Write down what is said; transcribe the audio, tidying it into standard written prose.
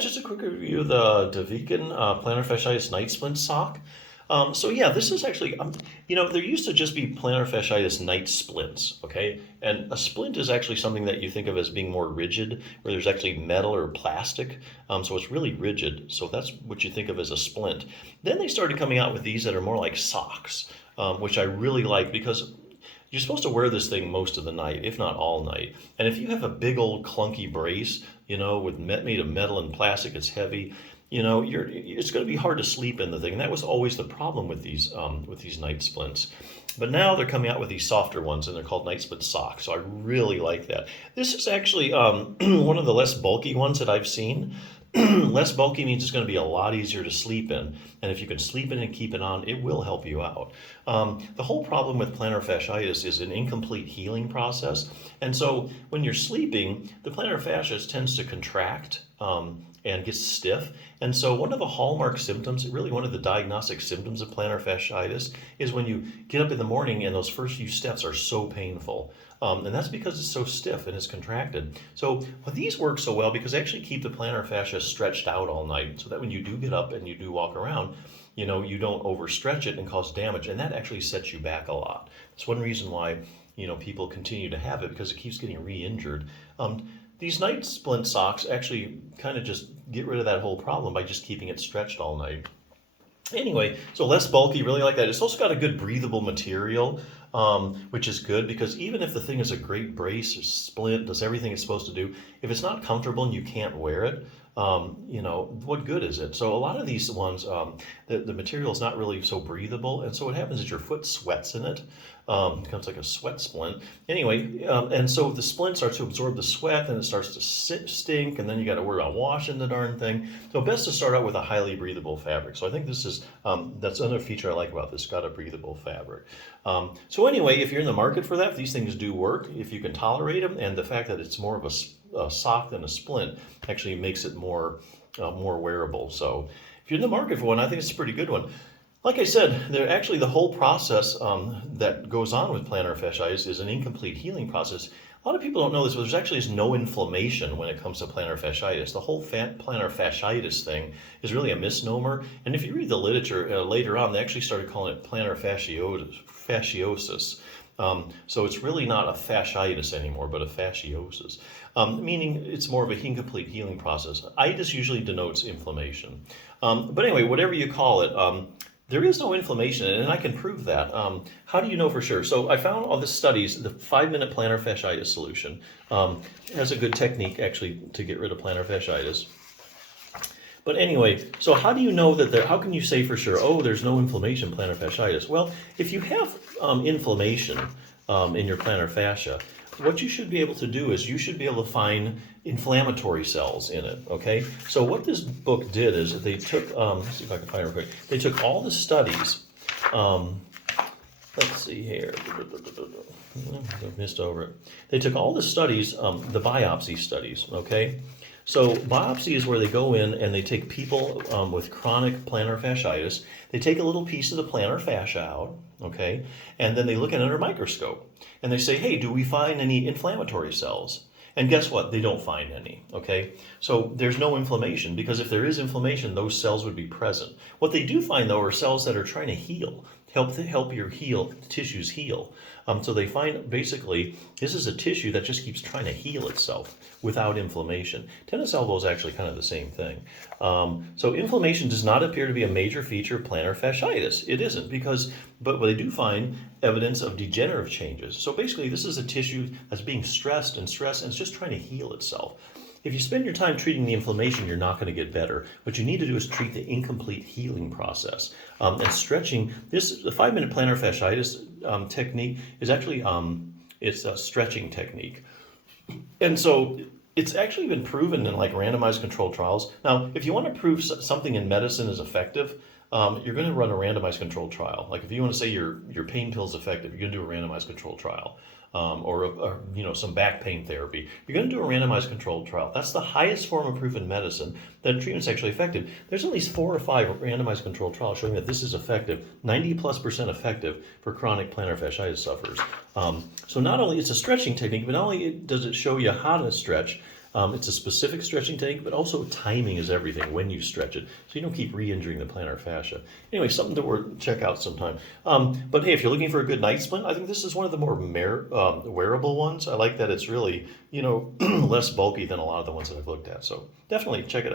just a quick review of the Dveken plantar fasciitis night splint sock. So yeah, this is actually, there used to just be plantar fasciitis night splints, okay? And a splint is actually something that you think of as being more rigid, where there's actually metal or plastic, so it's really rigid. So that's what you think of as a splint. Then they started coming out with these that are more like socks, which I really like because you're supposed to wear this thing most of the night, if not all night. And if you have a big old clunky brace, made of metal and plastic, it's heavy, it's going to be hard to sleep in the thing. And that was always the problem with these night splints. But now they're coming out with these softer ones, and they're called night splint socks. So I really like that. This is actually one of the less bulky ones that I've seen. Less bulky means it's going to be a lot easier to sleep in. And if you can sleep in and keep it on, it will help you out. The whole problem with plantar fasciitis is an incomplete healing process. And so when you're sleeping, the plantar fascia tends to contract and gets stiff. And so one of the hallmark symptoms, really one of the diagnostic symptoms of plantar fasciitis, is when you get up in the morning and those first few steps are so painful. And that's because it's so stiff and it's contracted. So these work so well because they actually keep the plantar fascia stretched out all night so that when you do get up and you do walk around, you don't overstretch it and cause damage. And that actually sets you back a lot. That's one reason why, people continue to have it, because it keeps getting re-injured. These night splint socks actually kind of just get rid of that whole problem by just keeping it stretched all night. Anyway, so less bulky, really like that. It's also got a good breathable material, which is good because even if the thing is a great brace or splint, does everything it's supposed to do, if it's not comfortable and you can't wear it, what good is it? So a lot of these ones, the material is not really so breathable, and so what happens is your foot sweats in it. It becomes like a sweat splint. Anyway, and so the splint starts to absorb the sweat, and it starts to stink, and then you got to worry about washing the darn thing. So best to start out with a highly breathable fabric. So I think this is, that's another feature I like about this, got a breathable fabric. So anyway, if you're in the market for that, these things do work, if you can tolerate them, and the fact that it's more of a sock than a splint actually makes it more wearable. So if you're in the market for one, I think it's a pretty good one. Like I said, the whole process that goes on with plantar fasciitis is an incomplete healing process. A lot of people don't know this, but there's actually no inflammation when it comes to plantar fasciitis. The whole plantar fasciitis thing is really a misnomer. And if you read the literature later on, they actually started calling it plantar fasciosis. So it's really not a fasciitis anymore, but a fasciosis, meaning it's more of a incomplete healing process. Itis usually denotes inflammation. But anyway, whatever you call it, there is no inflammation, and I can prove that. How do you know for sure? So I found all the studies, the 5-minute plantar fasciitis solution has a good technique actually to get rid of plantar fasciitis. But anyway, so how do you know that how can you say for sure, oh, there's no inflammation, plantar fasciitis? Well, if you have inflammation in your plantar fascia, what you should be able to do is you should be able to find inflammatory cells in it, okay? So what this book did is they took, let's see if I can find it real quick. They took all the studies, let's see here, I've missed over it. They took all the studies, the biopsy studies, okay? So biopsy is where they go in and they take people with chronic plantar fasciitis. They take a little piece of the plantar fascia out, okay, and then they look at it under a microscope. And they say, hey, do we find any inflammatory cells? And guess what? They don't find any, okay? So there's no inflammation, because if there is inflammation, those cells would be present. What they do find, though, are cells that are trying to heal, help your tissues heal. So they find, basically, this is a tissue that just keeps trying to heal itself without inflammation. Tennis elbow is actually kind of the same thing. So inflammation does not appear to be a major feature of plantar fasciitis. It isn't, but they do find evidence of degenerative changes. So basically, this is a tissue that's being stressed, and it's just trying to heal itself. If you spend your time treating the inflammation, you're not going to get better. What you need to do is treat the incomplete healing process. And stretching, the 5-minute plantar fasciitis technique is actually, it's a stretching technique. And so it's actually been proven in like randomized controlled trials. Now, if you want to prove something in medicine is effective, you're going to run a randomized controlled trial. Like if you want to say your pain pill is effective, you're going to do a randomized controlled trial. Or some back pain therapy. You're going to do a randomized controlled trial. That's the highest form of proof in medicine that treatment's actually effective. There's at least 4 or 5 randomized controlled trials showing that this is effective, 90+% effective for chronic plantar fasciitis sufferers. So not only it's a stretching technique, but not only does it show you how to stretch, It's a specific stretching technique, but also timing is everything when you stretch it, so you don't keep re-injuring the plantar fascia. Anyway, something to check out sometime. But hey, if you're looking for a good night splint, I think this is one of the more wearable ones. I like that it's really, less bulky than a lot of the ones that I've looked at. So definitely check it out.